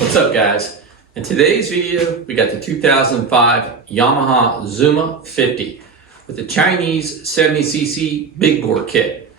What's up, guys? In today's video, we got the 2005 Yamaha Zuma 50 with the Chinese 70cc big bore kit.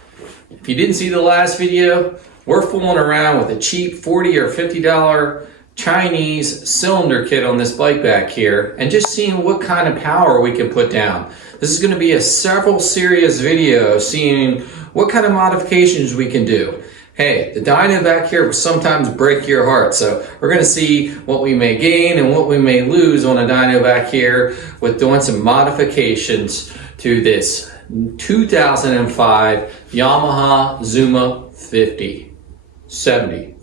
If you didn't see the last video, we're fooling around with a cheap $40 or $50 Chinese cylinder kit on this bike back here and just seeing what kind of power we can put down. This is going to be a several serious video seeing what kind of modifications we can do. Hey, the dyno back here will sometimes break your heart, so we're going to see what we may gain and what we may lose on a dyno back here with doing some modifications to this 2005 Yamaha Zuma 50, 70.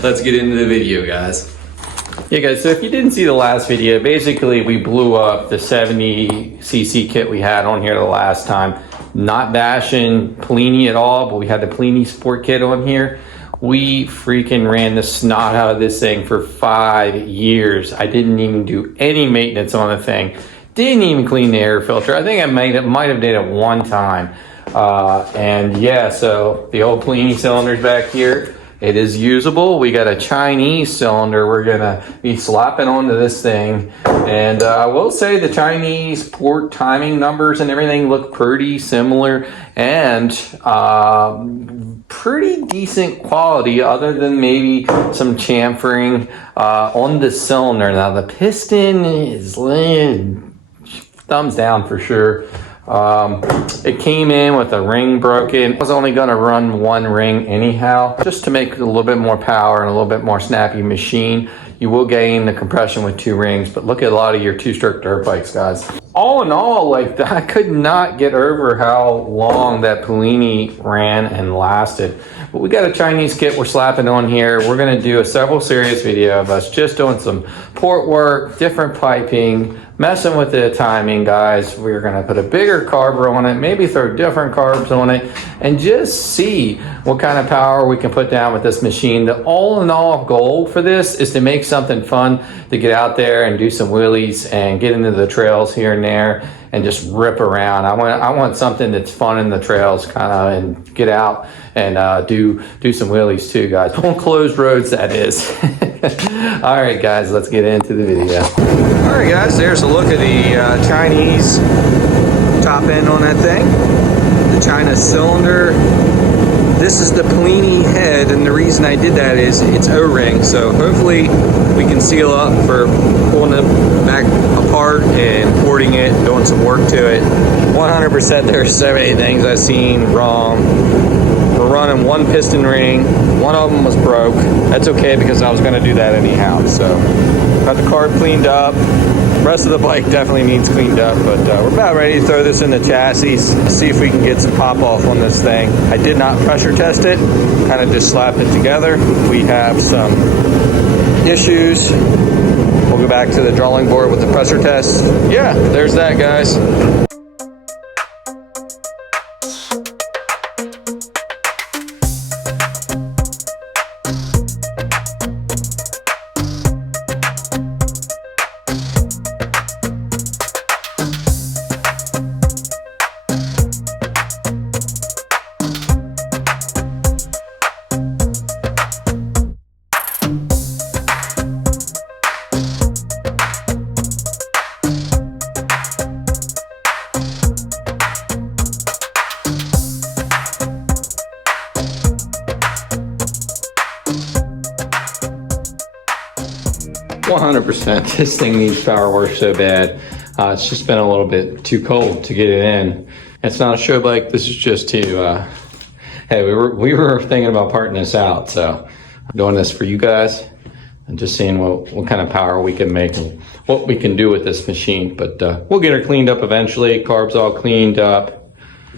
Let's get into the video, guys. Yeah, guys, so if you didn't see the last video, basically we blew up the 70cc kit we had on here the last time. Not bashing Polini at all, but we had the Polini Sport Kit on here. We freaking ran the snot out of this thing for 5 years. I didn't even do any maintenance on the thing. Didn't even clean the air filter. I think I might have did it one time. And yeah, so the old Polini cylinders back here, it is usable. We got a Chinese cylinder we're gonna be slapping onto this thing. And I will say the Chinese port timing numbers and everything look pretty similar and pretty decent quality other than maybe some chamfering on the cylinder. Now the piston is thumbs down for sure. It came in with a ring broken. I was only going to run one ring anyhow, just to make it a little bit more power and a little bit more snappy machine. You will gain the compression with 2 rings, but look at a lot of your 2-stroke dirt bikes, guys. All in all, like, I could not get over how long that Polini ran and lasted. But we got a Chinese kit we're slapping on here. We're going to do a several serious video of us just doing some port work, different piping, messing with the timing, guys. We're going to put a bigger carb on it, maybe throw different carbs on it, and just see what kind of power we can put down with this machine. The all-in-all goal for this is to make something fun to get out there and do some wheelies and get into the trails here and there and just rip around. I want something that's fun in the trails, kind of, and get out and do some wheelies too, guys. On closed roads, that is. All right, guys, let's get into the video. All right, guys, there's a look at the Chinese top end on that thing. The China cylinder. This is the Polini head, and the reason I did that is it's O-ring, so hopefully we can seal up for pulling it back apart and porting it, doing some work to it. 100% there's so many things I've seen wrong. We're running one piston ring. One of them was broke. That's okay because I was going to do that anyhow. So got the carb cleaned up. The rest of the bike definitely needs cleaned up, but we're about ready to throw this in the chassis, see if we can get some pop off on this thing. I did not pressure test it, kind of just slapped it together. We have some issues. We'll go back to the drawing board with the pressure test. Yeah, there's that, guys. 100%. This thing needs power wash so bad. It's just been a little bit too cold to get it in. It's not a show bike. This is just to, hey, we were thinking about parting this out. So I'm doing this for you guys and just seeing what kind of power we can make and what we can do with this machine. But we'll get her cleaned up eventually. Carb's all cleaned up.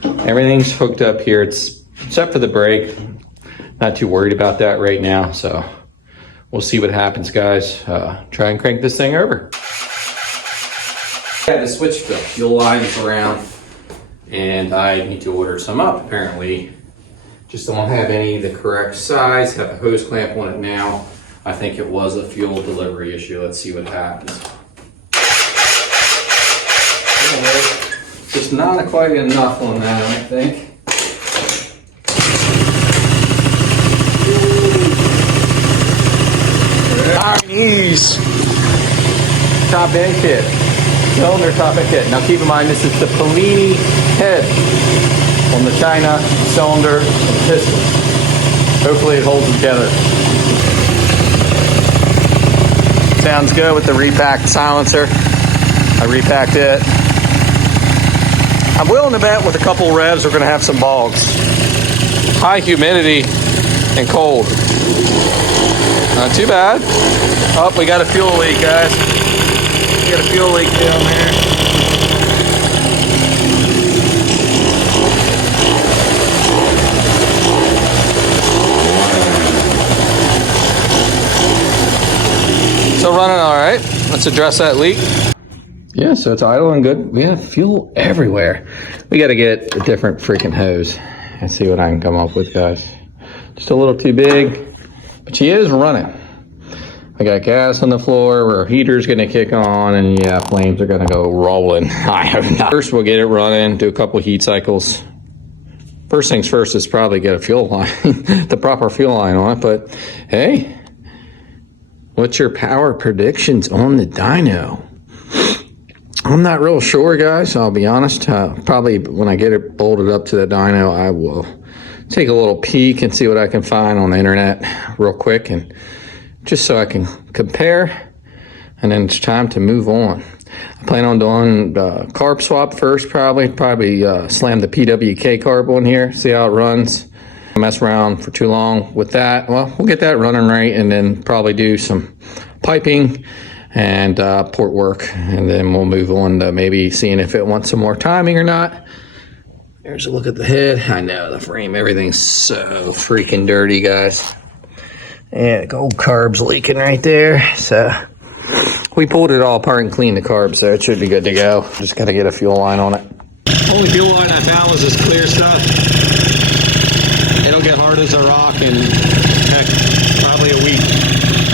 Everything's hooked up here. Except for the brake. Not too worried about that right now. So we'll see what happens, guys. Try and crank this thing over. I had to switch the fuel lines around, and I need to order some up, apparently. Just don't have any of the correct size. Have a hose clamp on it now. I think it was a fuel delivery issue. Let's see what happens. Just not quite enough on that, I think. piece top end kit. Cylinder top end kit. Now keep in mind, this is the Polini head on the China cylinder and piston. Hopefully it holds together. Sounds good with the repacked silencer. I repacked it. I'm willing to bet with a couple revs we're going to have some bogs. High humidity and cold. Not too bad. Oh, we got a fuel leak, guys. We got a fuel leak down there. So running all right. Let's address that leak. Yeah, so it's idling good. We have fuel everywhere. We got to get a different freaking hose and see what I can come up with, guys. Just a little too big, but she is running. I got gas on the floor, our heater's gonna kick on, and yeah, flames are gonna go rolling. I have not. First, we'll get it running, do a couple heat cycles. First things first is probably get a fuel line, the proper fuel line on it, but hey, what's your power predictions on the dyno? I'm not real sure, guys, I'll be honest. Probably when I get it bolted up to the dyno, I will take a little peek and see what I can find on the internet real quick, and just so I can compare, and then it's time to move on. I plan on doing carb swap first, probably slam the PWK carb on here, see how it runs. Mess around for too long with that. Well, we'll get that running right, and then probably do some piping and port work, and then we'll move on to maybe seeing if it wants some more timing or not. There's a look at the head. I know the frame, everything's so freaking dirty, guys. Yeah, old carb's leaking right there. So we pulled it all apart and cleaned the carb, so it should be good to go. Just got to get a fuel line on it. Only fuel line I found was this clear stuff. It'll get hard as a rock in, heck, probably a week.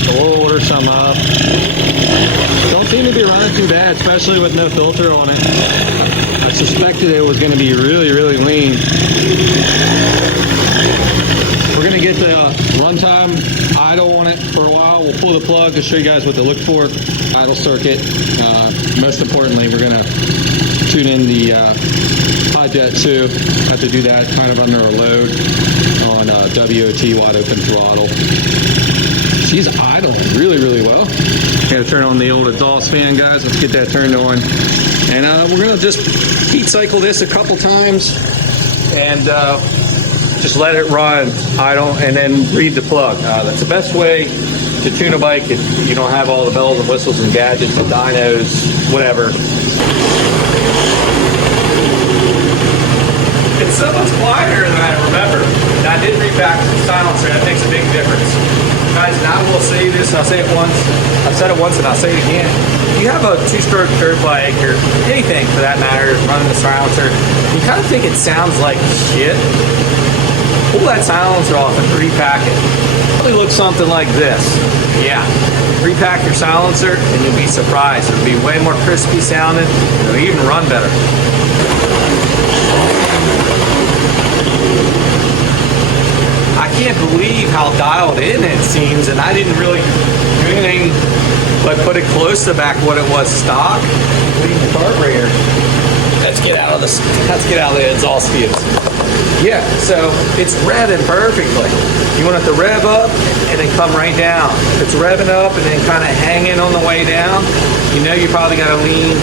So we'll order some up. Don't seem to be running too bad, especially with no filter on it. I suspected it was going to be really, really lean. We're going to get the runtime idle on it for a while. We'll pull the plug to show you guys what to look for. Idle circuit. Most importantly, we're going to tune in the hot jet too. Have to do that kind of under a load on WOT, wide open throttle. She's idle really, really well. Got to turn on the old exhaust fan, guys. Let's get that turned on. And we're going to just heat cycle this a couple times and just let it run idle and then read the plug. That's the best way to tune a bike if you don't have all the bells and whistles and gadgets, the dynos, whatever. It's so much quieter than I remember. And I did repack the silencer. That makes a big difference. Guys, and I will say this, and I'll say it once, I've said it once and I'll say it again. If you have a two-stroke third bike, or anything for that matter, running the silencer, you kind of think it sounds like shit. Pull that silencer off and repack it. Probably looks something like this. Yeah. Repack your silencer and you'll be surprised. It'll be way more crispy sounding. It'll even run better. I can't believe how dialed in it seems, and I didn't really do anything but put it close to back what it was stock. Leave the carburetor. Let's get out of the exhaust fumes. Yeah, so it's revving perfectly. You want it to rev up and then come right down. If it's revving up and then kind of hanging on the way down, you know you probably got a lean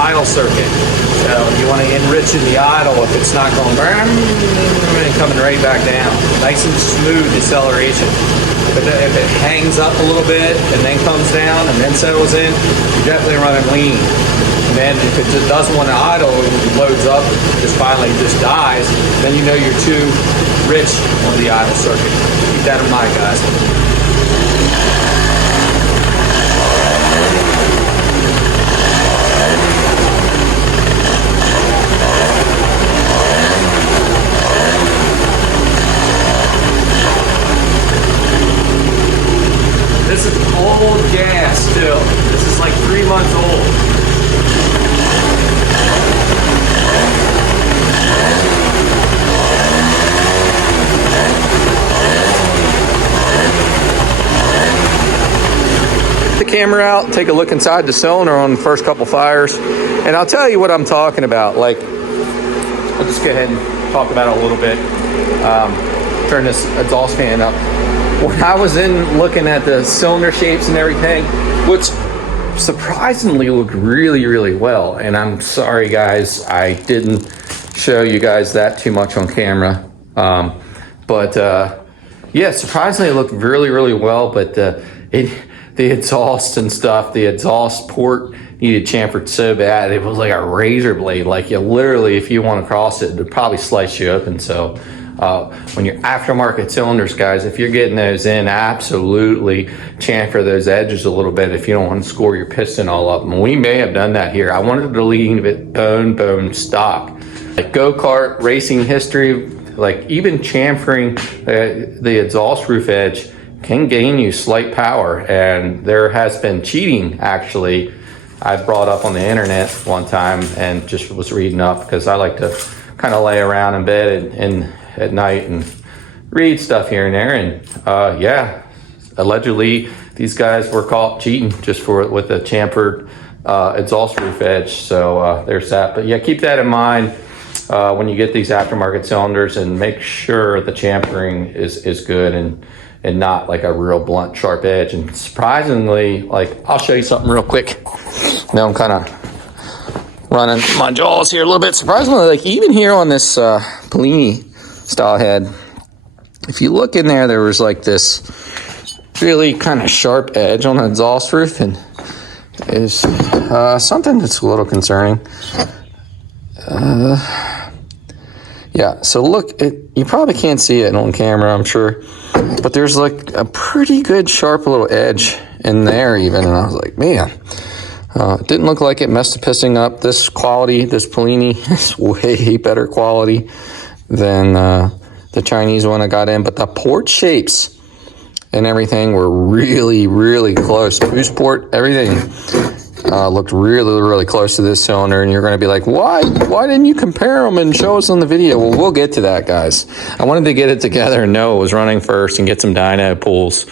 idle circuit. So you want to enrich in the idle if it's not going and coming right back down. Nice and smooth deceleration. If it hangs up a little bit and then comes down and then settles in, you're definitely running lean. And then if it just doesn't want to idle, it loads up, just finally just dies, then you know you're too rich on the idle circuit. Keep that in mind, guys. This is old gas still. This is like 3 months old. camera out, take a look inside the cylinder on the first couple fires, and I'll tell you what I'm talking about. Like, I'll just go ahead and talk about it a little bit. Turn this exhaust fan up. When I was in looking at the cylinder shapes and everything, which surprisingly looked really, really well, and I'm sorry guys, I didn't show you guys that too much on camera. Yeah, surprisingly it looked really, really well, but the exhaust and stuff, the exhaust port needed chamfered so bad. It was like a razor blade. Like, you literally, if you want to cross it, it'd probably slice you open. So when you're aftermarket cylinders, guys, if you're getting those in, absolutely chamfer those edges a little bit if you don't want to score your piston all up. And we may have done that here. I wanted to leave it bone stock. Like go-kart racing history, like even chamfering the exhaust roof edge can gain you slight power. And there has been cheating, actually, I brought up on the internet one time and just was reading up, because I like to kind of lay around in bed and at night and read stuff here and there. And yeah, allegedly these guys were caught cheating just with a chamfered exhaust roof edge. So there's that. But yeah, keep that in mind when you get these aftermarket cylinders, and make sure the chamfering is good and not like a real blunt, sharp edge. And surprisingly, like, I'll show you something real quick. Now I'm kind of running my jaws here a little bit. Surprisingly, like even here on this Polini style head, if you look in there, there was like this really kind of sharp edge on the exhaust roof, and is something that's a little concerning. Yeah, so look, you probably can't see it on camera, I'm sure, but there's like a pretty good sharp little edge in there even, and I was like, man, it didn't look like it messed the piston up. This quality, this Polini is way better quality than the Chinese one I got in, but the port shapes and everything were really, really close. Boost port, everything looked really, really close to this cylinder, and you're going to be like, why didn't you compare them and show us on the video? Well, we'll get to that, guys. I wanted to get it together and know it was running first and get some dyno pulls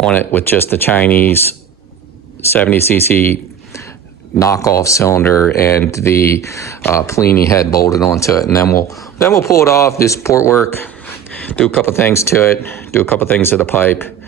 on it with just the Chinese 70cc knockoff cylinder and the Polini head bolted onto it, and then we'll pull it off, do some port work, do a couple things to it, do a couple things to the pipe.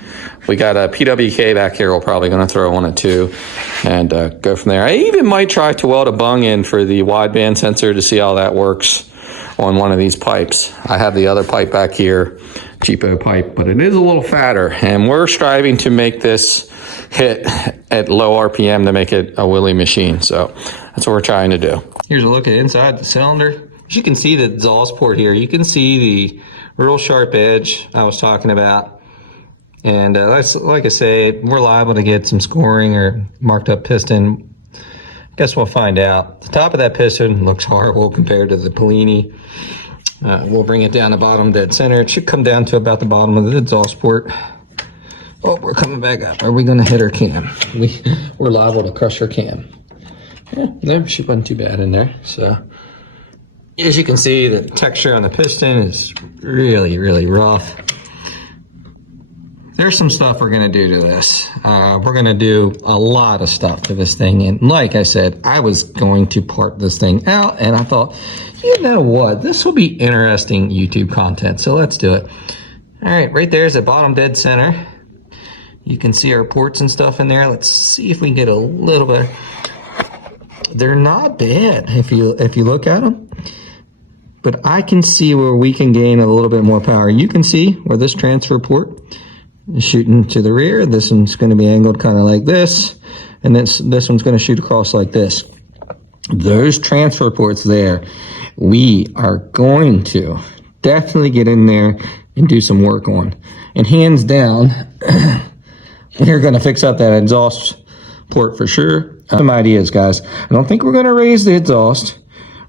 We got a PWK back here we're probably going to throw on it too, and go from there. I even might try to weld a bung in for the wideband sensor to see how that works on one of these pipes. I have the other pipe back here, cheapo pipe, but it is a little fatter, and we're striving to make this hit at low RPM to make it a Willy machine. So that's what we're trying to do. Here's a look at inside the cylinder. As you can see the exhaust port here, you can see the real sharp edge I was talking about. And like I say, we're liable to get some scoring or marked up piston. Guess we'll find out. The top of that piston looks horrible compared to the Polini. We'll bring it down the bottom dead center. It should come down to about the bottom of the exhaust port. Oh, we're coming back up. Are we going to hit our cam? We're liable to crush our cam. Yeah, no, she wasn't too bad in there. So, as you can see, the texture on the piston is really, really rough. There's some stuff we're going to do to this. We're going to do a lot of stuff to this thing. And like I said, I was going to part this thing out, and I thought, you know what? This will be interesting YouTube content. So let's do it. All right, right there's the bottom dead center. You can see our ports and stuff in there. Let's see if we can get a little bit. They're not bad if you look at them. But I can see where we can gain a little bit more power. You can see where this transfer port is shooting to the rear. This one's going to be angled kind of like this, and this one's going to shoot across like this. Those transfer ports there, we are going to definitely get in there and do some work on. And hands down, we're going to fix up that exhaust port for sure. Some ideas, guys. I don't think we're going to raise the exhaust.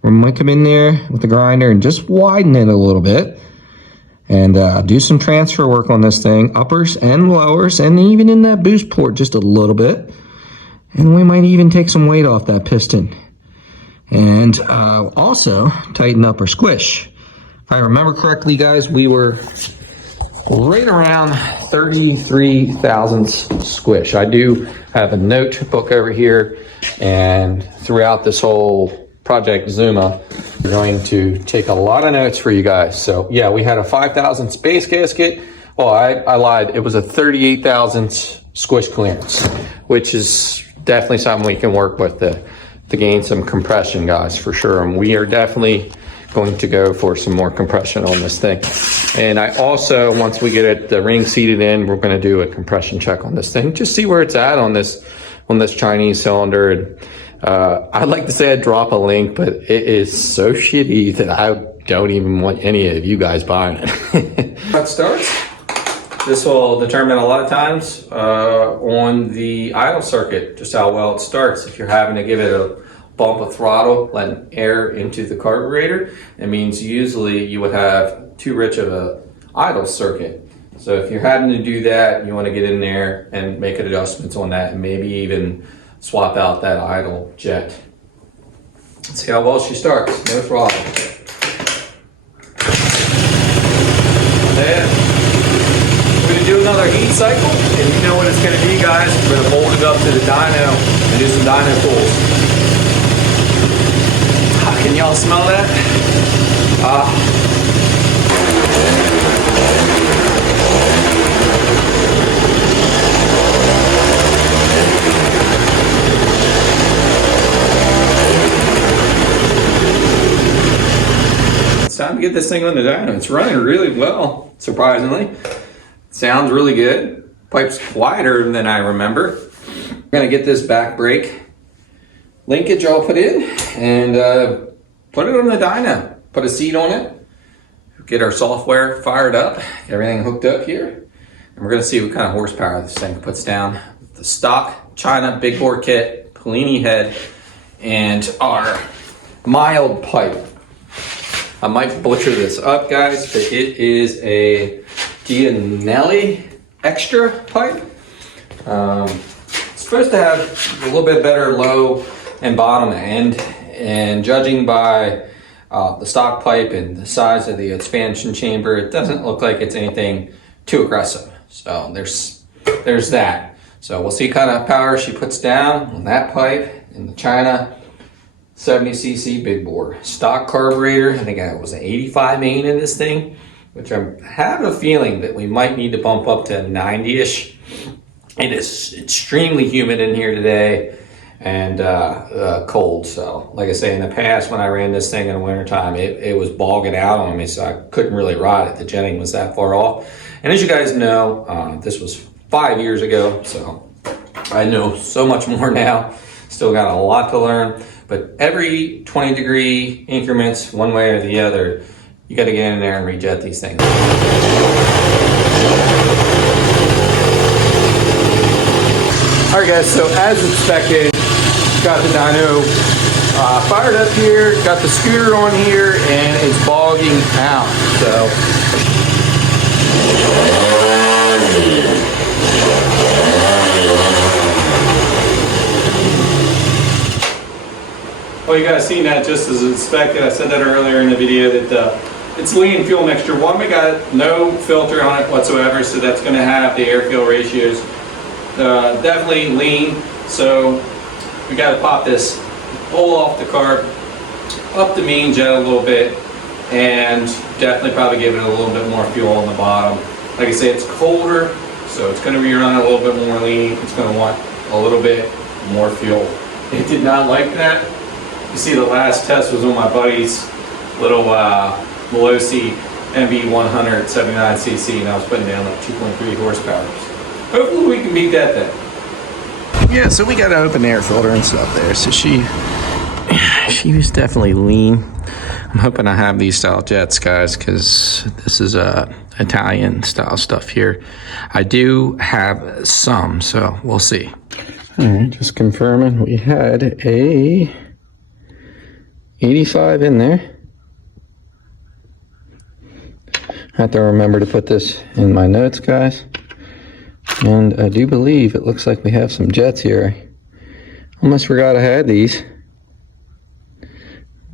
We might come in there with the grinder and just widen it a little bit, and do some transfer work on this thing, uppers and lowers, and even in that boost port just a little bit. And we might even take some weight off that piston. And also tighten up our squish. If I remember correctly, guys, we were right around 33 thousandths squish. I do have a notebook over here, and throughout this whole Project Zuma, we're going to take a lot of notes for you guys. So yeah, we had a 5,000 space gasket. Oh, I lied. It was a 38,000 squish clearance, which is definitely something we can work with to gain some compression, guys, for sure. And we are definitely going to go for some more compression on this thing. And I also, once we get it, the ring seated in, we're going to do a compression check on this thing, just see where it's at on this Chinese cylinder. And I'd like to say I'd drop a link, but it is so shitty that I don't even want any of you guys buying it. How it starts, this will determine a lot of times on the idle circuit just how well it starts. If you're having to give it a bump of throttle, letting air into the carburetor, it means usually you would have too rich of a idle circuit. So if you're having to do that, you want to get in there and make adjustments on that, and maybe even swap out that idle jet. Let's see how well she starts. No throttle. Then we're going to do another heat cycle, and you know what it's going to be, guys. We're going to bolt it up to the dyno and do some dyno pulls. Can y'all smell that? It's time to get this thing on the dyno. It's running really well, surprisingly. Sounds really good. Pipe's quieter than I remember. We're gonna get this back brake linkage all put in and put it on the dyno. Put a seat on it. Get our software fired up. Everything hooked up here. And we're gonna see what kind of horsepower this thing puts down. The stock China big bore kit, Polini head, and our mild pipe. I might butcher this up, guys, but it is a Dyno extra pipe. It's supposed to have a little bit better low and bottom end, and judging by the stock pipe and the size of the expansion chamber, it doesn't look like it's anything too aggressive. So there's that. So we'll see what kind of power she puts down on that pipe in the China 70cc big bore. Stock carburetor, I think it was an 85 main in this thing, which I have a feeling that we might need to bump up to 90-ish. It is extremely humid in here today and cold. So like I say, in the past when I ran this thing in the wintertime, it was bogging out on me, so I couldn't really ride it. The jetting was that far off. And as you guys know, this was 5 years ago, so I know so much more now. Still got a lot to learn, but every 20-degree increments, one way or the other, you got to get in there and rejet these things. All right, guys, so as expected, got the dyno fired up here, got the scooter on here, and it's bogging out. So well, you guys seen that just as expected. I said that earlier in the video that it's lean fuel mixture. One, we got no filter on it whatsoever, so that's going to have the air fuel ratios definitely lean. So we got to pop this pull off the carb, up the main jet a little bit, and definitely probably give it a little bit more fuel on the bottom. Like I say, it's colder, so it's going to be running a little bit more lean. It's going to want a little bit more fuel. It did not like that. You see, the last test was on my buddy's little Veloci MV100 79cc, and I was putting down like 2.3 horsepower. Hopefully we can beat that thing. Yeah, so we got an open air filter and stuff there. So she was definitely lean. I'm hoping I have these style jets, guys, because this is Italian style stuff here. I do have some, so we'll see. All right, just confirming we had a 85 in there. I have to remember to put this in my notes, guys. And I do believe it looks like we have some jets here. Almost forgot I had these.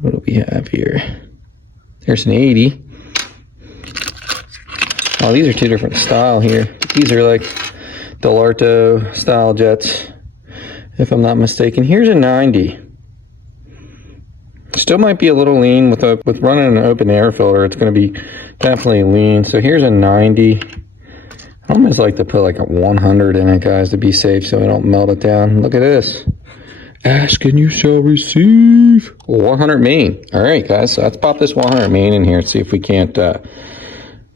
What do we have here? There's an 80. Oh, these are two different style here. These are like Delarto style jets. if I'm not mistaken. Here's a 90. Still might be a little lean with running an open air filter. It's going to be definitely lean. So here's a 90. I almost like to put like a 100 in it, guys, to be safe so I don't melt it down. Look at this. Ask and you shall receive. 100 main. All right, guys, so let's pop this 100 main in here and see if we can't get a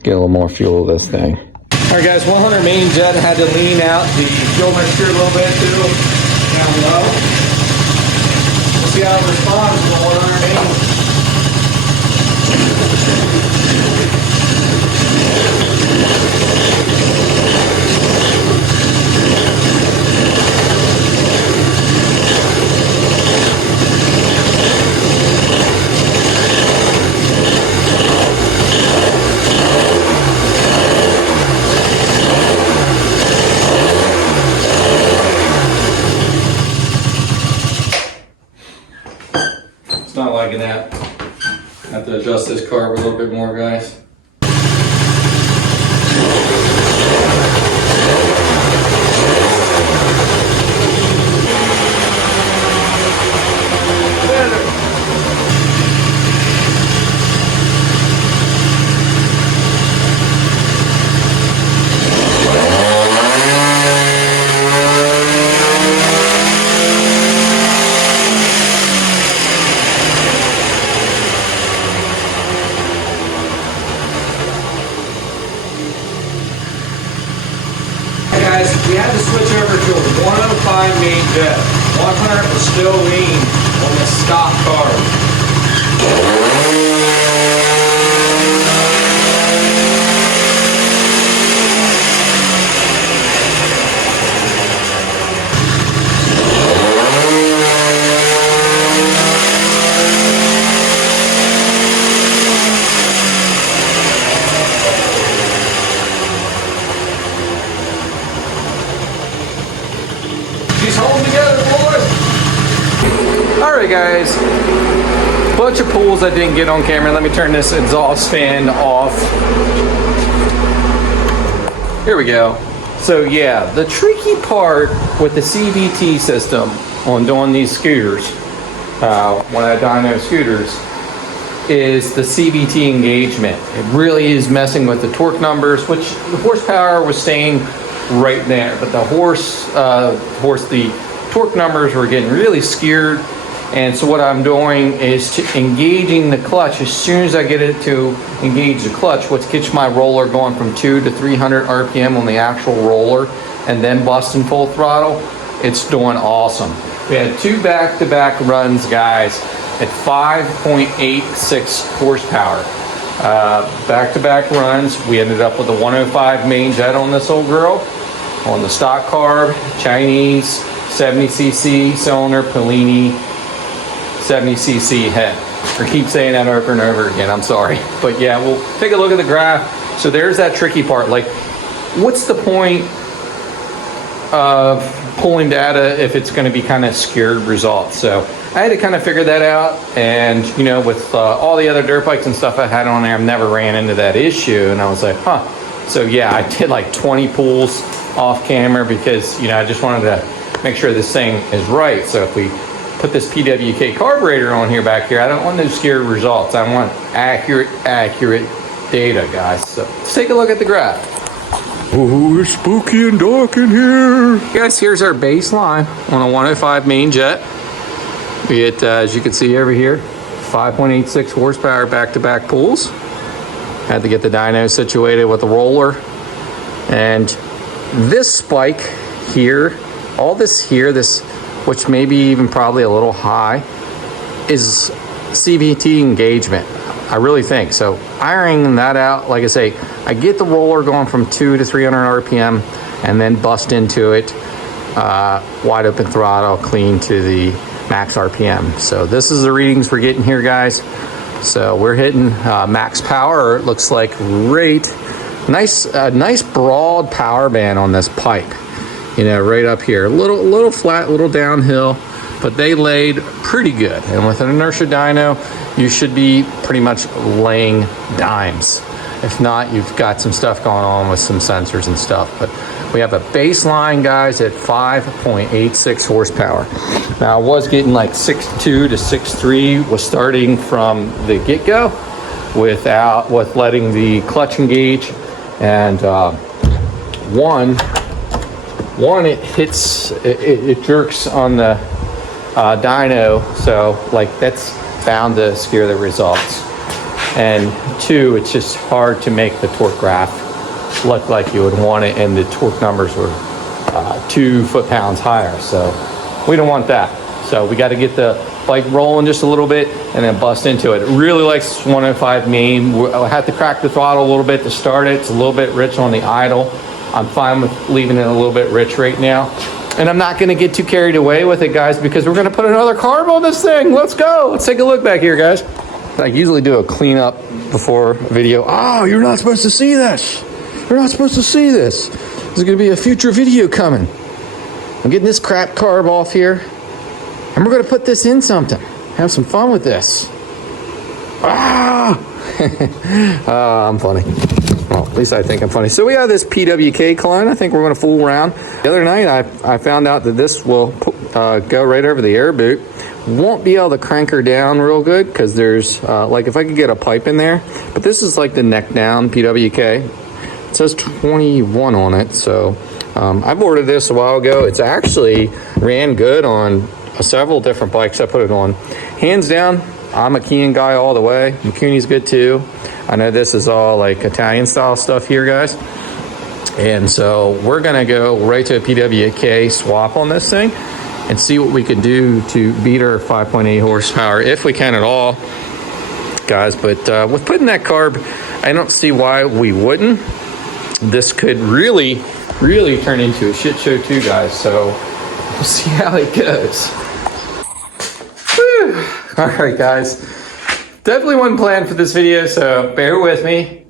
little more fuel of this thing. All right, guys, 100 main jet had to lean out the fuel mixture a little bit too, down low. We'll see how it responds to the 100 main. Not liking that. Have to adjust this carb a little bit more, guys. We had to switch over to a 105 main jet. 100 was still lean on the stock carb. Alright guys, bunch of pulls I didn't get on camera. Let me turn this exhaust fan off. Here we go. So yeah, the tricky part with the CVT system on doing these scooters, one of the Dyno scooters, is the CVT engagement. It really is messing with the torque numbers, which the horsepower was staying right there, but the torque numbers were getting really skewed. And so what I'm doing is to engaging the clutch. As soon as I get it to engage the clutch, what gets my roller going from 200 to 300 RPM on the actual roller, and then busting full throttle, it's doing awesome. We had 2 back-to-back runs, guys, at 5.86 horsepower. Back-to-back runs, we ended up with a 105 main jet on this old girl, on the stock carb, Chinese, 70cc cylinder, Polini, 70cc head. I keep saying that over and over again, I'm sorry. But yeah, we'll take a look at the graph. So there's that tricky part. Like, what's the point of pulling data if it's gonna be kind of skewed results? So I had to kind of figure that out. And you know, with all the other dirt bikes and stuff I had on there, I've never ran into that issue. And I was like, huh. So yeah, I did like 20 pulls off camera because, you know, I just wanted to make sure this thing is right. So if we put this PWK carburetor on here back here, I don't want those skewed results. I want accurate data, guys. So let's take a look at the graph. Oh, it's spooky and dark in here. Guys, here's our baseline on a 105 main jet. We get, as you can see over here, 5.86 horsepower back-to-back pulls. Had to get the dyno situated with the roller. And this spike here, all this here, this, which may be even probably a little high, is CVT engagement. I really think. So ironing that out, like I say, I get the roller going from 200 to 300 RPM and then bust into it, wide open throttle, clean to the max RPM. So this is the readings we're getting here, guys. So we're hitting max power. It looks like great. Nice broad power band on this pipe. You know, right up here, a little flat, little downhill, but they laid pretty good. And with an inertia dyno, you should be pretty much laying dimes. If not, you've got some stuff going on with some sensors and stuff. But we have a baseline, guys, at 5.86 horsepower. Now I was getting like 6.2 to 6.3 was starting from the get-go with letting the clutch engage, and one it hits, it jerks on the dyno, so like that's bound to scare the results. And two, it's just hard to make the torque graph look like you would want it, and the torque numbers were 2 foot-pounds higher, so we don't want that. So we got to get the bike rolling just a little bit and then bust into it. It really likes 105 main. I had to crack the throttle a little bit to start it. It's a little bit rich on the idle. I'm fine with leaving it a little bit rich right now. And I'm not going to get too carried away with it, guys, because we're going to put another carb on this thing. Let's go. Let's take a look back here, guys. I usually do a cleanup before video. Oh, you're not supposed to see this. You're not supposed to see this. There's going to be a future video coming. I'm getting this crap carb off here, and we're going to put this in something. Have some fun with this. Ah! I'm funny. Well, at least I think I'm funny. So we have this PWK clone. I think we're going to fool around. The other night, I found out that this will go right over the air boot. Won't be able to crank her down real good because there's, like if I could get a pipe in there, but this is like the neck down PWK. It says 21 on it, so I've ordered this a while ago. It's actually ran good on several different bikes I put it on. Hands down, I'm a Keen guy all the way. Mikuni's good too. I know this is all like Italian style stuff here, guys. And so we're gonna go right to a PWK swap on this thing and see what we can do to beat our 5.8 horsepower, if we can at all, guys. But with putting that carb, I don't see why we wouldn't. This could really, really turn into a shit show too, guys. So we'll see how it goes. Whew. All right, guys. Definitely wasn't planned for this video, so bear with me.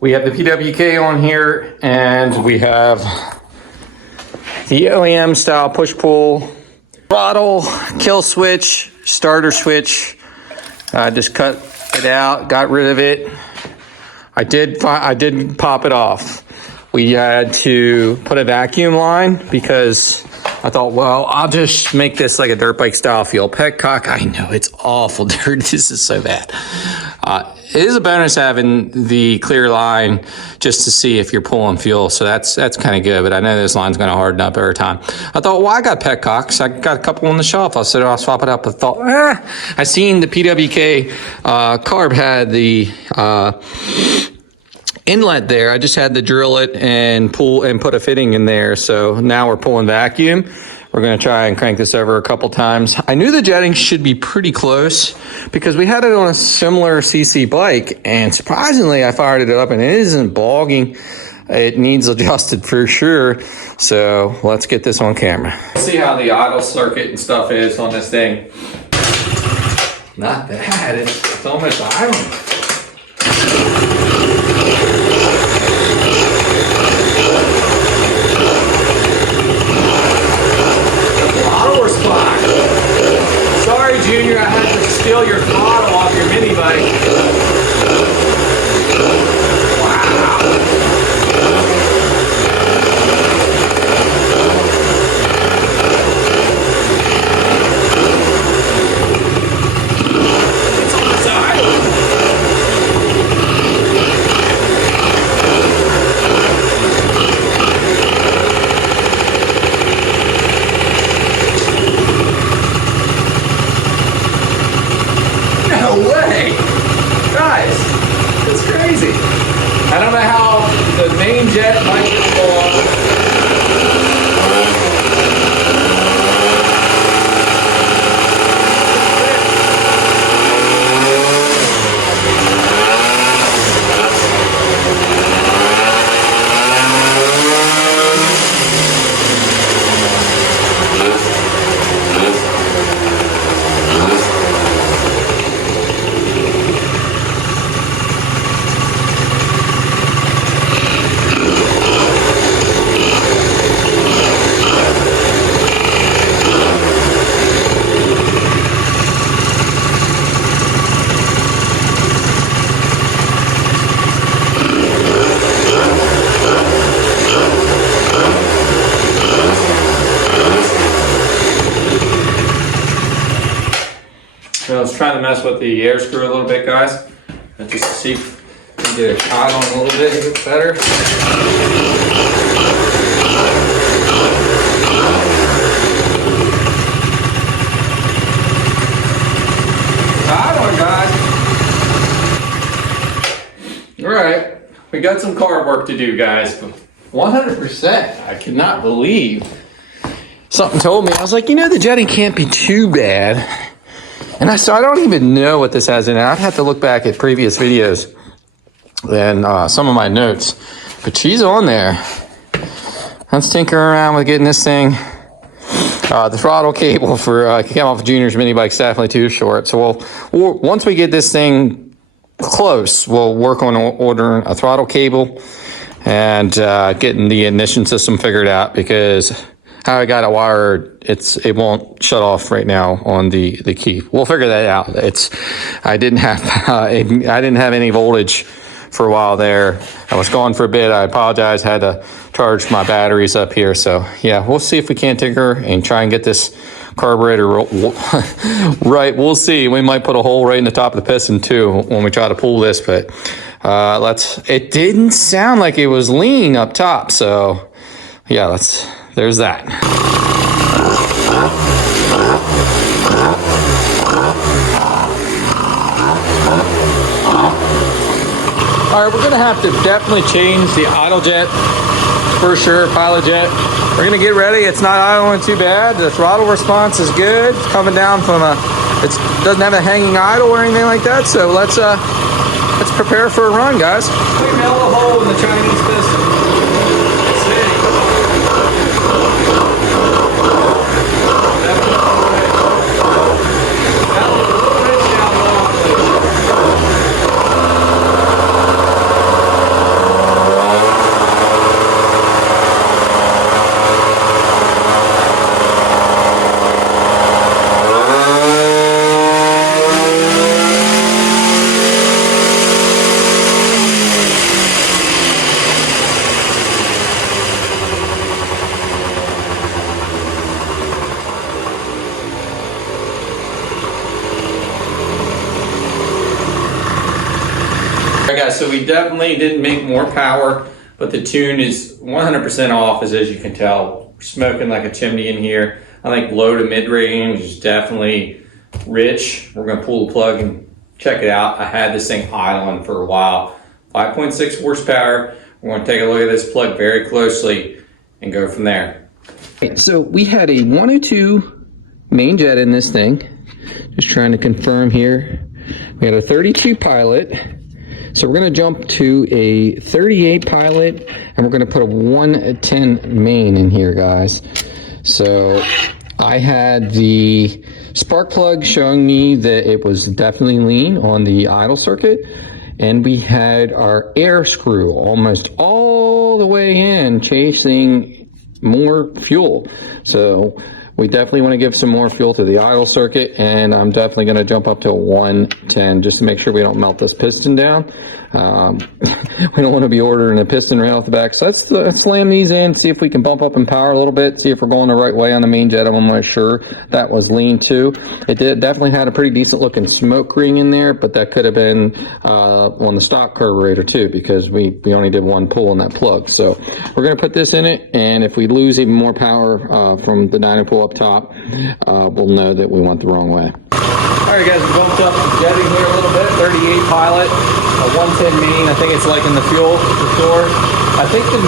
We have the PWK on here, and we have the OEM style push-pull throttle, kill switch, starter switch. Just cut it out, got rid of it. I did pop it off. We had to put a vacuum line because I thought, well, I'll just make this like a dirt bike style feel. Petcock, I know it's awful, dude. This is so bad. It is a bonus having the clear line just to see if you're pulling fuel. So that's kind of good, but I know this line's going to harden up over time. I thought, well, I got petcocks. I got a couple on the shelf. I said, I'll swap it up. I thought, I seen the PWK carb had the inlet there. I just had to drill it and pull and put a fitting in there. So now we're pulling vacuum. We're going to try and crank this over a couple times. I knew the jetting should be pretty close because we had it on a similar CC bike, and surprisingly I fired it up and it isn't bogging. It needs adjusted for sure. So let's get this on camera. See how the idle circuit and stuff is on this thing. Not bad. It's almost idling. Sorry, Junior, I had to steal your throttle off your mini bike. Wow. It's on the side. I was trying to mess with the air screw a little bit, guys, just to see if we can get a shot on a little bit better. Shot on, guys. All right, we got some carb work to do, guys. 100%. I could not believe. Something told me, I was like, you know, the jetting can't be too bad. And I don't even know what this has in it. I'd have to look back at previous videos and some of my notes. But she's on there. Let's tinker around with getting this thing. The throttle cable for Yamaha Junior's mini bike's definitely too short. So we'll once we get this thing close, we'll work on ordering a throttle cable and getting the ignition system figured out, because how I got it wired, it won't shut off right now on the key. We'll figure that out. I didn't have any voltage for a while there. I was gone for a bit. I apologize. Had to charge my batteries up here. So yeah, we'll see if we can't tinker and try and get this carburetor right. We'll see. We might put a hole right in the top of the piston too when we try to pull this, but it didn't sound like it was lean up top. So yeah, there's that. All right, we're gonna have to definitely change the idle jet for sure, pilot jet. We're gonna get ready. It's not idling too bad. The throttle response is good. It's coming down from it doesn't have a hanging idle or anything like that. So let's prepare for a run, guys. We nailed a hole in the Chinese piston. Let's see. Alright guys, so we definitely didn't make more power, but the tune is 100% off, as you can tell. We're smoking like a chimney in here. I think low to mid range is definitely rich. We're gonna pull the plug and check it out. I had this thing idling for a while. 5.6 horsepower. We're gonna take a look at this plug very closely and go from there. So we had a 102 main jet in this thing. Just trying to confirm here. We had a 32 pilot. So we're going to jump to a 38 pilot, and we're going to put a 110 main in here, guys. So I had the spark plug showing me that it was definitely lean on the idle circuit, and we had our air screw almost all the way in chasing more fuel. So we definitely want to give some more fuel to the idle circuit, and I'm definitely going to jump up to a 110 just to make sure we don't melt this piston down. We don't want to be ordering a piston right off the back. So let's slam these in, see if we can bump up in power a little bit, see if we're going the right way on the main jet. I'm almost sure that was lean too. It definitely had a pretty decent looking smoke ring in there, but that could have been on the stock carburetor too, because we only did one pull on that plug. So we're going to put this in it, and if we lose even more power from the dyno pull up top, we'll know that we went the wrong way. Alright guys, we bumped up the jetting here a little bit. 38 pilot, a 110 main. I think it's liking the fuel for sure. I think the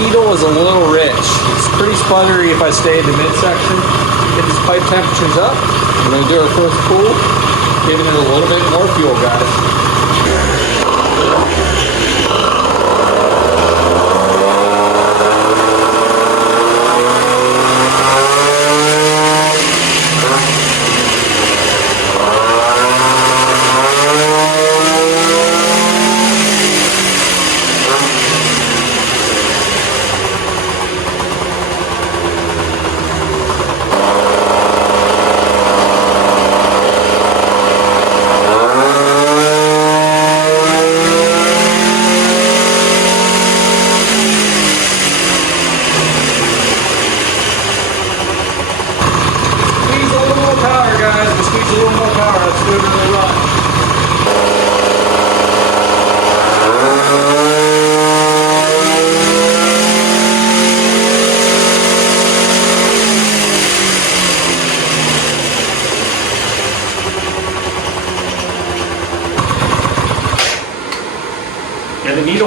needle is a little rich. It's pretty sputtery if I stay in the midsection. Get these pipe temperatures up. We're going to do our first pull, giving it a little bit more fuel, guys.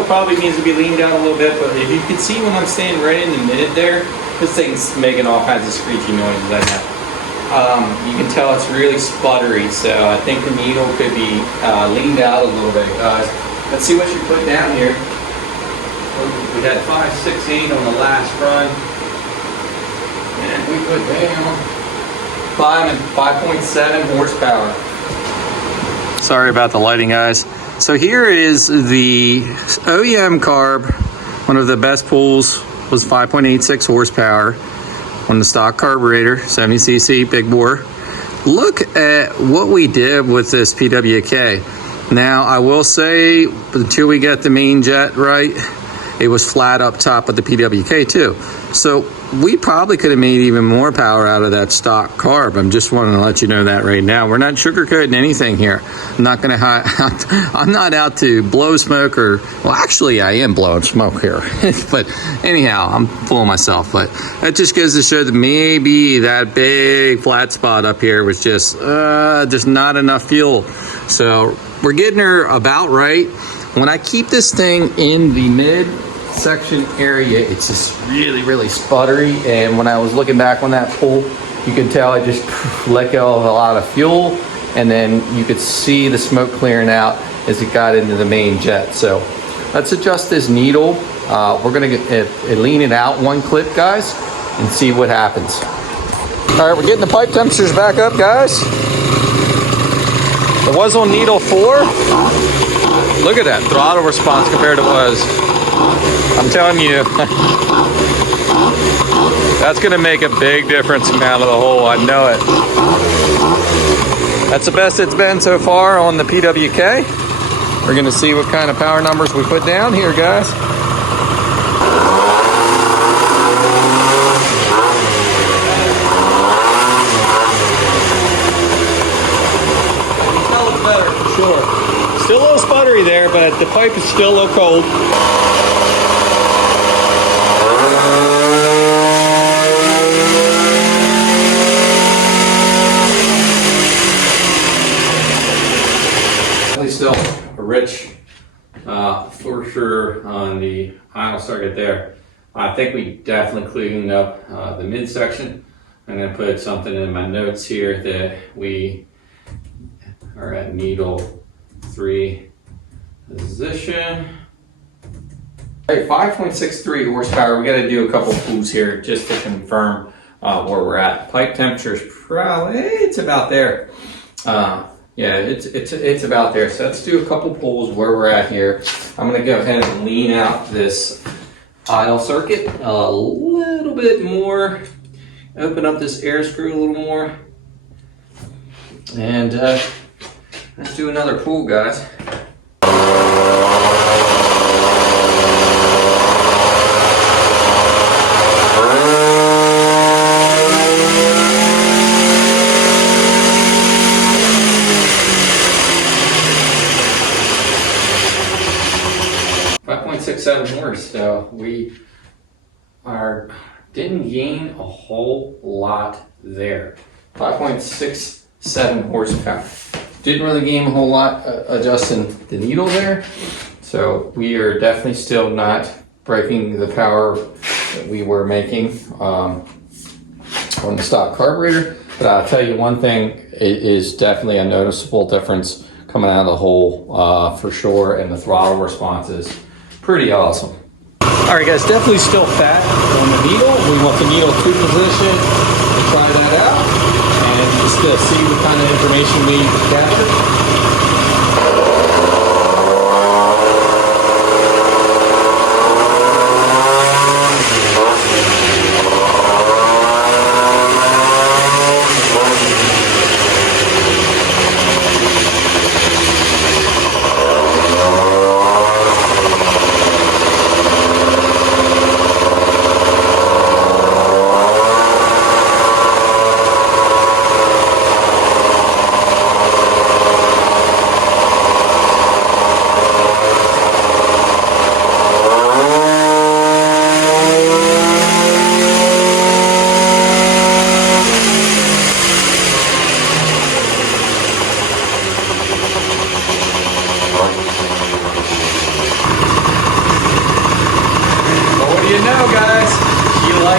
probably needs to be leaned down a little bit, but if you can see when I'm standing right in the mid there, this thing's making all kinds of screechy noises right now. You can tell it's really sputtery, so I think the needle could be leaned out a little bit, guys. Let's see what you put down here. We had 5.68 on the last run, and we put down 5.7 horsepower. Sorry about the lighting, guys. So here is the OEM carb. One of the best pulls was 5.86 horsepower on the stock carburetor, 70cc big bore. Look at what we did with this PWK. Now, I will say, until we get the main jet right, it was flat up top of the PWK too. So we probably could have made even more power out of that stock carb. I'm just wanting to let you know that right now. We're not sugarcoating anything here. I'm not going to I'm not out to blow smoke or, well, actually I am blowing smoke here. But anyhow, I'm fooling myself. But that just goes to show that maybe that big flat spot up here was just not enough fuel. So we're getting her about right. When I keep this thing in the mid section area, it's just really sputtery, and when I was looking back on that pull, you could tell I just let go of a lot of fuel, and then you could see the smoke clearing out as it got into the main jet. So let's adjust this needle. We're gonna lean it out one clip, guys, and see what happens. All right, we're getting the pipe temperatures back up, guys. It was on needle 4. Look at that throttle response compared to what it was. I'm telling you, that's going to make a big difference out of the hole. I know it. That's the best it's been so far on the PWK. We're going to see what kind of power numbers we put down here, guys. Smells better, for sure. Still a little sputtery there, but the pipe is still a little cold. Still a rich for sure on the idle circuit there. I think we definitely cleaned up the midsection. I'm going to put something in my notes here that we are at needle 3 position. All right, 5.63 horsepower. We got to do a couple pulls here just to confirm where we're at. Pipe temperature is probably, it's about there. Yeah, it's about there. So let's do a couple pulls where we're at here. I'm going to go ahead and lean out this idle circuit a little bit more. Open up this air screw a little more. And let's do another pull, guys. 5.67 horse, so we didn't gain a whole lot there. 5.67 horsepower. Didn't really gain a whole lot adjusting the needle there, so we are definitely still not breaking the power that we were making on the stock carburetor. But I'll tell you one thing, it is definitely a noticeable difference coming out of the hole for sure, and the throttle response is pretty awesome. All right, guys, definitely still fat on the needle. We want the needle 2 position to try that out and just to see what kind of information we capture. 5.67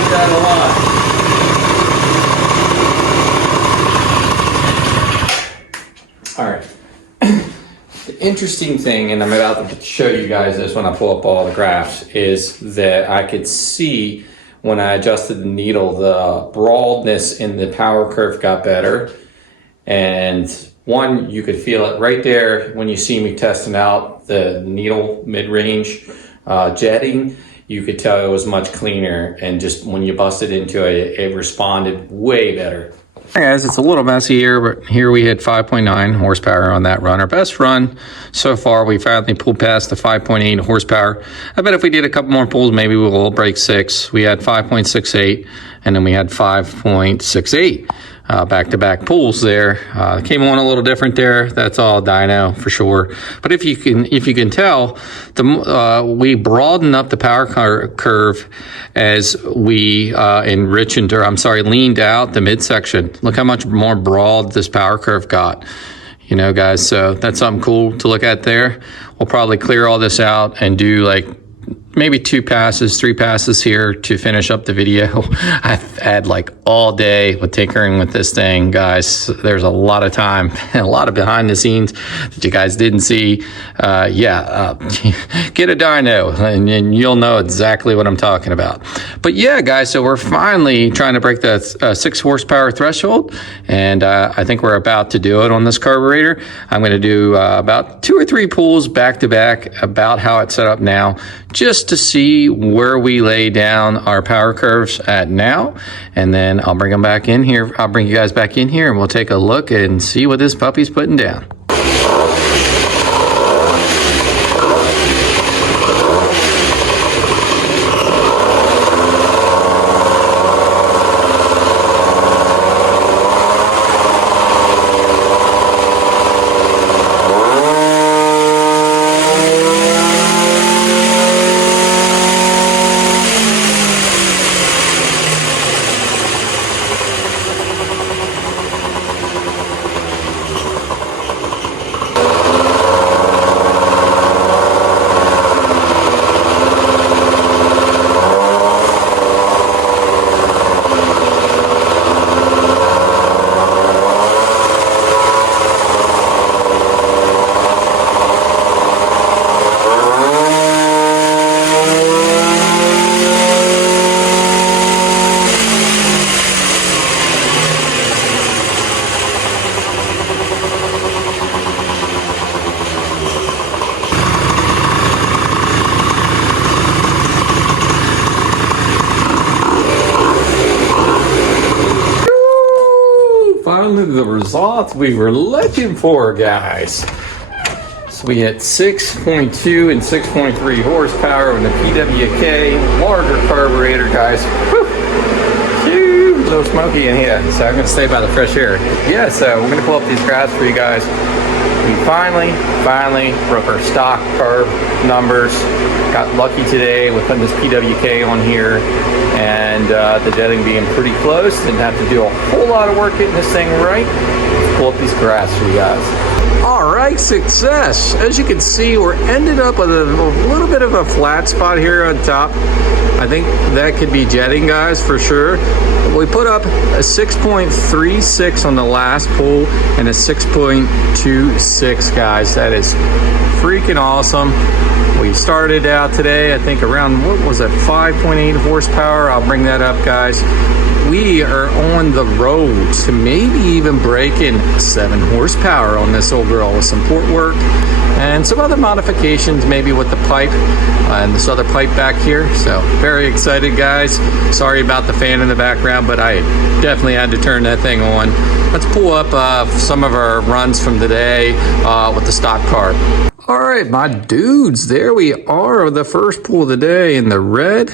like that a lot. All right. The interesting thing, and I'm about to show you guys this when I pull up all the graphs, is that I could see when I adjusted the needle, the broadness in the power curve got better. And one, you could feel it right there when you see me testing out the needle mid-range jetting. You could tell it was much cleaner, and just when you busted into it, it responded way better. Hey guys, it's a little messy here, but here we hit 5.9 horsepower on that run. Our best run so far, we finally pulled past the 5.8 horsepower. I bet if we did a couple more pulls, maybe we'll break 6. We had 5.68, and then we had 5.68. Back-to-back pulls there. Came on a little different there. That's all dyno for sure. But if you can tell, we broadened up the power curve as we leaned out the midsection. Look how much more broad this power curve got. You know, guys, so that's something cool to look at there. We'll probably clear all this out and do like maybe 2 passes, 3 passes here to finish up the video. I've had like all day with tinkering with this thing, guys. There's a lot of time and a lot of behind the scenes that you guys didn't see. Get a dyno and you'll know exactly what I'm talking about. But yeah, guys, so we're finally trying to break the 6 horsepower threshold, and I think we're about to do it on this carburetor. I'm going to do about 2 or 3 pulls back to back about how it's set up now, just to see where we lay down our power curves at now, and then I'll bring them back in here. I'll bring you guys back in here and we'll take a look and see what this puppy's putting down. Finally, the results we were looking for, guys. So we hit 6.2 and 6.3 horsepower on the PWK larger carburetor, guys. Whew. Phew, a little smoky in here, so I'm gonna stay by the fresh air. Yeah, so we're gonna pull up these graphs for you guys. We finally broke our stock carb numbers. Got lucky today with putting this PWK on here, and the jetting being pretty close. Didn't have to do a whole lot of work getting this thing right. Let's pull up these graphs for you guys. All right, success. As you can see, we're ended up with a little bit of a flat spot here on top. I think that could be jetting, guys, for sure. We put up a 6.36 on the last pull and a 6.26, guys. That is freaking awesome. We started out today, I think around, what was it, 5.8 horsepower. I'll bring that up, guys. We are on the road to maybe even breaking 7 horsepower on this old girl with some port work and some other modifications, maybe with the pipe and this other pipe back here. So very excited, guys. Sorry about the fan in the background, but I definitely had to turn that thing on. Let's pull up some of our runs from today with the stock carb. All right, my dudes, there we are, the first pull of the day in the red.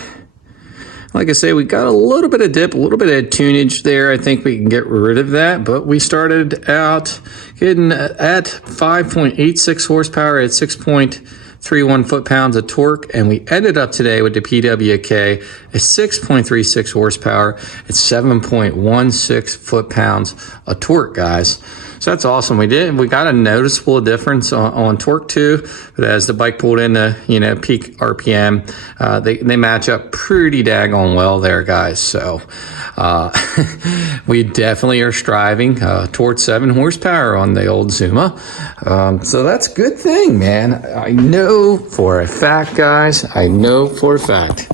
Like I say, we got a little bit of dip, a little bit of tunage there. I think we can get rid of that, but we started out getting at 5.86 horsepower at 6.31 foot-pounds of torque, and we ended up today with the PWK at 6.36 horsepower at 7.16 foot-pounds of torque, guys. So that's awesome. We got a noticeable difference on torque too, but as the bike pulled into, you know, peak RPM, they match up pretty daggone well there, guys. So we definitely are striving towards 7 horsepower on the old Zuma. So that's a good thing, man. I know for a fact, guys, I know for a fact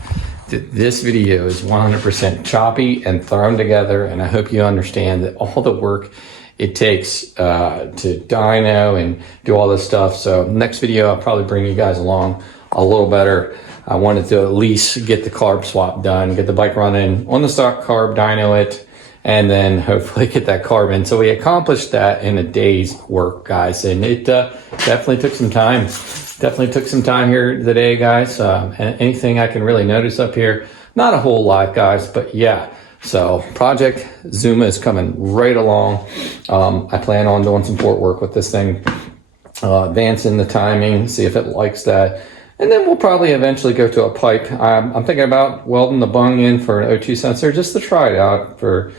that this video is 100% choppy and thrown together, and I hope you understand that all the work it takes to dyno and do all this stuff. So next video, I'll probably bring you guys along a little better. I wanted to at least get the carb swap done, get the bike running on the stock carb, dyno it, and then hopefully get that carb in. So we accomplished that in a day's work, guys, and it definitely took some time. Definitely took some time here today, guys. And anything I can really notice up here, not a whole lot, guys, but yeah. So Project Zuma is coming right along. I plan on doing some port work with this thing, advancing the timing, see if it likes that. And then we'll probably eventually go to a pipe. I'm thinking about welding the bung in for an O2 sensor just to try it out for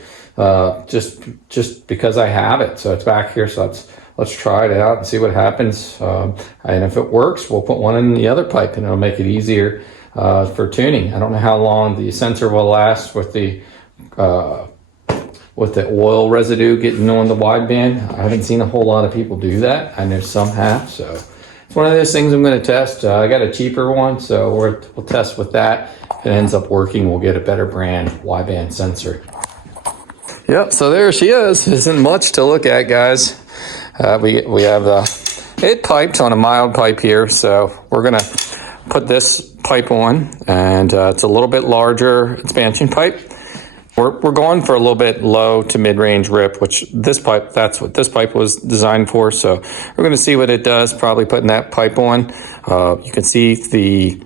just because I have it. So it's back here, so let's try it out and see what happens. And if it works, we'll put one in the other pipe and it'll make it easier for tuning. I don't know how long the sensor will last with the oil residue getting on the wideband. I haven't seen a whole lot of people do that. I know some have, so it's one of those things I'm going to test. I got a cheaper one, so we'll test with that. If it ends up working, we'll get a better brand wideband sensor. Yep, so there she is. Isn't much to look at, guys. We have it piped on a mild pipe here, so we're going to put this pipe on, and it's a little bit larger expansion pipe. We're going for a little bit low to mid-range rip, which that's what this pipe was designed for. So we're going to see what it does, probably putting that pipe on. You can see the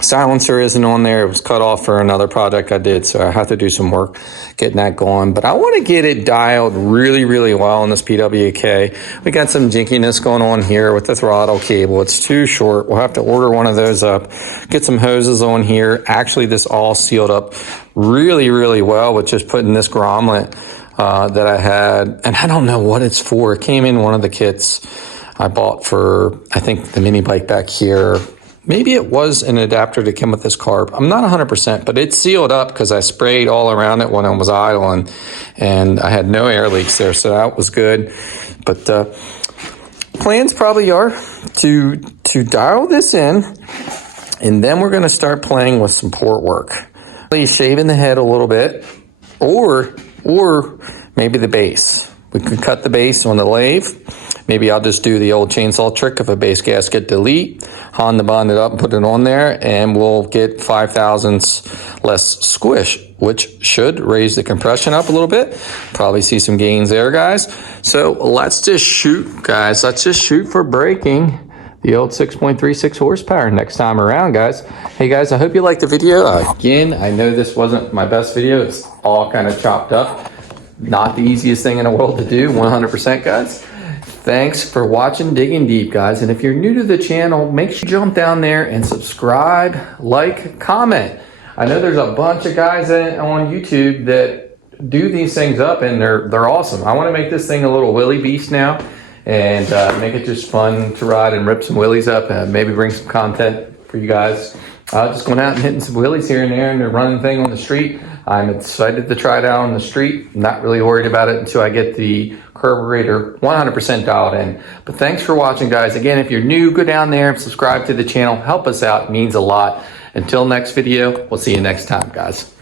silencer isn't on there. It was cut off for another project I did, so I have to do some work getting that going. But I want to get it dialed really, really well on this PWK. We got some jinkiness going on here with the throttle cable. It's too short. We'll have to order one of those up, get some hoses on here. Actually, this all sealed up really, really well with just putting this grommet that I had. And I don't know what it's for. It came in one of the kits I bought for, I think, the mini bike back here. Maybe it was an adapter that came with this carb. I'm not 100%, but it's sealed up because I sprayed all around it when I was idling, and I had no air leaks there, so that was good. But plans probably are to dial this in, and then we're going to start playing with some port work. Shaving the head a little bit, or maybe the base. We could cut the base on the lathe. Maybe I'll just do the old chainsaw trick of a base gasket delete, Honda bond it up and put it on there, and we'll get 5 thousandths less squish, which should raise the compression up a little bit. Probably see some gains there, guys. So let's just shoot, guys. Let's just shoot for breaking the old 6.36 horsepower next time around, guys. Hey, guys, I hope you liked the video. Again, I know this wasn't my best video. It's all kind of chopped up. Not the easiest thing in the world to do, 100%, guys. Thanks for watching Digging Deep, guys. And if you're new to the channel, make sure you jump down there and subscribe, like, comment. I know there's a bunch of guys on YouTube that do these things up, and they're awesome. I want to make this thing a little wheelie beast now, and make it just fun to ride and rip some wheelies up, and maybe bring some content for you guys. Just going out and hitting some wheelies here and there, and running thing on the street. I'm excited to try it out on the street. I'm not really worried about it until I get the carburetor 100% dialed in. But thanks for watching, guys. Again, if you're new, go down there and subscribe to the channel. Help us out. It means a lot. Until next video, we'll see you next time, guys.